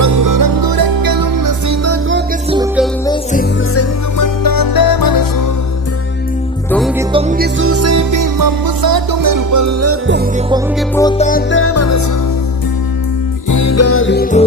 రంగు రంగు రెక్కలున్న సీతాకోకసుల కల్లే సెంగు సెంగు మంటాందే మనసు తొంగి తొంగి చూసేటి మబ్బు సాటు మెరుపల్ల పొంగి పొంగిపోతాందే మనసు ఈ గాలిలో